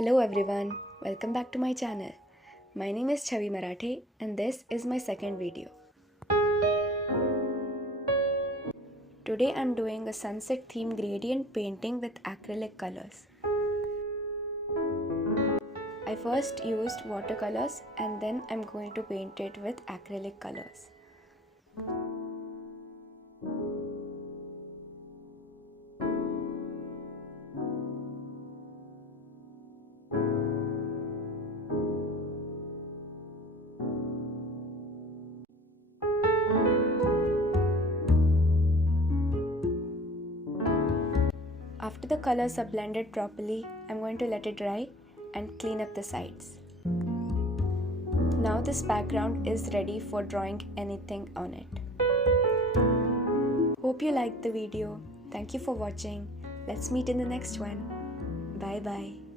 Hello everyone, welcome back to my channel. My name is Chavi Marathe and this is my second video. Today I'm doing a sunset theme gradient painting with acrylic colors. I first used watercolors and then I'm going to paint it with acrylic colors. After the colors are blended properly, I'm going to let it dry and clean up the sides. Now this background is ready for drawing anything on it. Hope you liked the video. Thank you for watching. Let's meet in the next one. Bye bye.